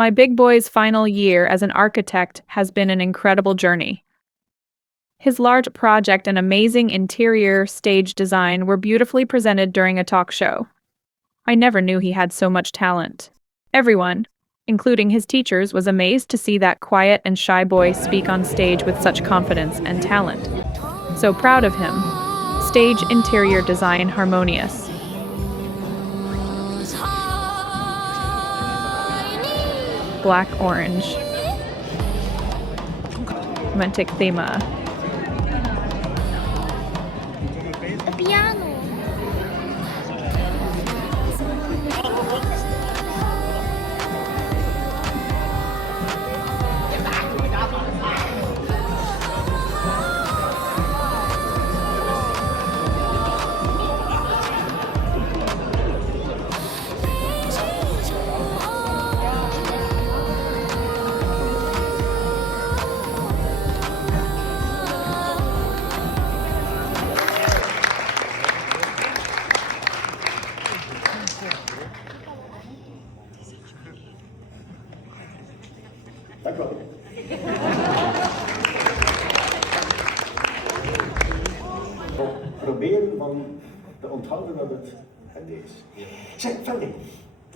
My big boy's final year as an architect has been an incredible journey. His large project and amazing interior stage design were beautifully presented during a talk show. I never knew he had so much talent. Everyone, including his teachers, was amazed to see that quiet and shy boy speak on stage with such confidence and talent. So proud of him. Stage interior design harmonious. Black orange. Romantic thema. The piano. Dank u wel. Proberen van te onthouden dat het is. Zeg, Ferdy,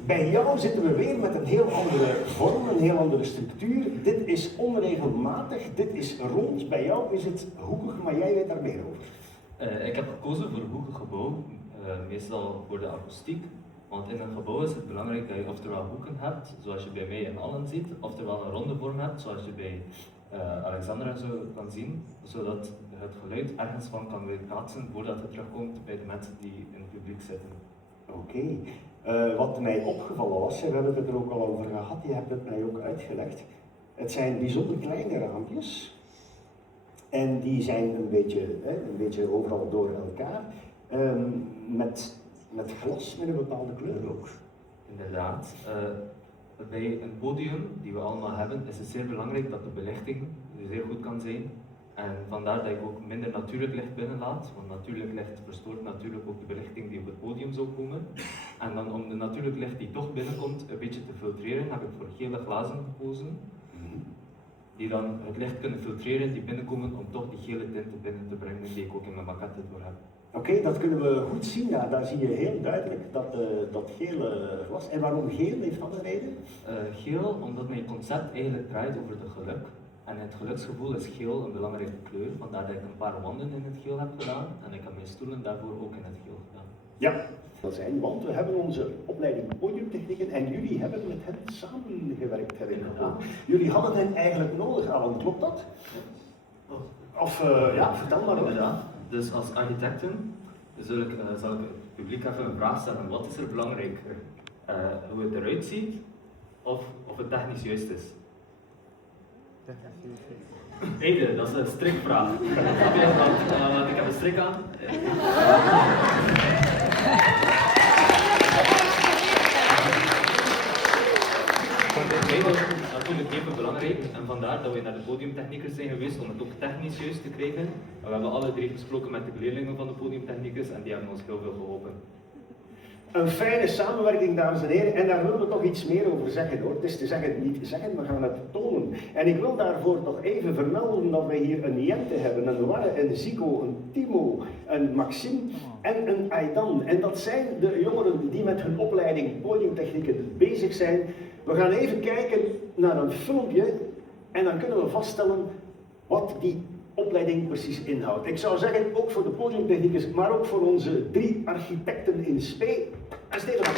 bij jou zitten we weer met een heel andere vorm, een heel andere structuur. Dit is onregelmatig, dit is rond. Bij jou is het hoekig, maar jij weet daar meer over. Ik heb gekozen voor een hoekig gebouw, meestal voor de akoestiek. Want in een gebouw is het belangrijk dat je oftewel hoeken hebt, zoals je bij mij in Allen ziet, oftewel een ronde vorm hebt, zoals je bij Alexandra zo kan zien, zodat het geluid ergens van kan weerkaatsen voordat het terugkomt bij de mensen die in het publiek zitten. Oké. Wat mij opgevallen was, en we hebben het er ook al over gehad, je hebt het mij ook uitgelegd. Het zijn bijzonder kleine raampjes en die zijn een beetje overal door elkaar, met glas met een bepaalde kleur ook. Inderdaad. Bij een podium die we allemaal hebben is het zeer belangrijk dat de belichting zeer goed kan zijn. En vandaar dat ik ook minder natuurlijk licht binnenlaat, want natuurlijk licht verstoort natuurlijk ook de belichting die op het podium zou komen. En dan om de natuurlijk licht die toch binnenkomt een beetje te filtreren, heb ik voor gele glazen gekozen. Die dan het licht kunnen filtreren, die binnenkomen om toch die gele tinten binnen te brengen die ik ook in mijn maquette door heb. Oké, dat kunnen we goed zien. Ja, daar zie je heel duidelijk dat gele glas. En waarom geel? Heeft dat een reden? Geel, omdat mijn concept eigenlijk draait over het geluk. En het geluksgevoel is geel een belangrijke kleur, vandaar dat ik een paar wanden in het geel heb gedaan. En ik heb mijn stoelen daarvoor ook in het geel gedaan. Ja, dat zijn, want we hebben onze opleiding podiumtechnieken en jullie hebben met hen samengewerkt, heb ik gehoord. Jullie hadden hen eigenlijk nodig, Alan, klopt dat? Of ja, vertel maar hoor. Ja, dus als architecten zal ik het publiek even een vraag stellen. Wat is er belangrijker? Hoe het eruit ziet of het technisch juist is? Eide, dat is een strikvraag. Want ik heb een strik aan. Natuurlijk even belangrijk en vandaar dat we naar de podiumtechnicus zijn geweest om het ook technisch juist te krijgen. We hebben alle drie gesproken met de leerlingen van de podiumtechnicus en die hebben ons heel veel geholpen. Een fijne samenwerking, dames en heren, en daar willen we toch iets meer over zeggen hoor. Het is te zeggen, niet te zeggen, we gaan het tonen. En ik wil daarvoor toch even vermelden dat wij hier een Jente hebben, een Warre, een Zico, een Timo, een Maxime en een Aidan. En dat zijn de jongeren die met hun opleiding podiumtechnieken bezig zijn. We gaan even kijken naar een filmpje en dan kunnen we vaststellen wat die opleiding precies inhoudt. Ik zou zeggen, ook voor de podiumtechnicus, maar ook voor onze 3 architecten in spe. En Steven.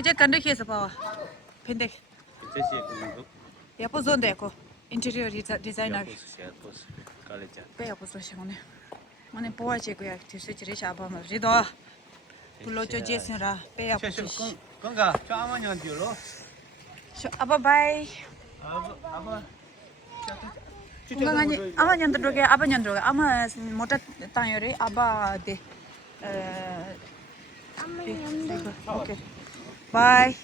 그제 간득해서 봐. 펜데. 야포 존데고. 인테리어 디자이너. 빼야 보시오네. 만에 보아지고야 뒤수지리 잡아면 리도. 불러줘 제스라 빼야 보시. 건가? 저 아마년 뒤로. 아빠 바이. 아마. 건강하니 아마년 들어게 아바년 들어게 아마 모타 땅요리 아바데. 오케이. Bye.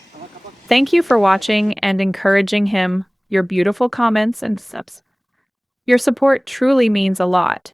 Thank you for watching and encouraging him, your beautiful comments and subs. Your support truly means a lot.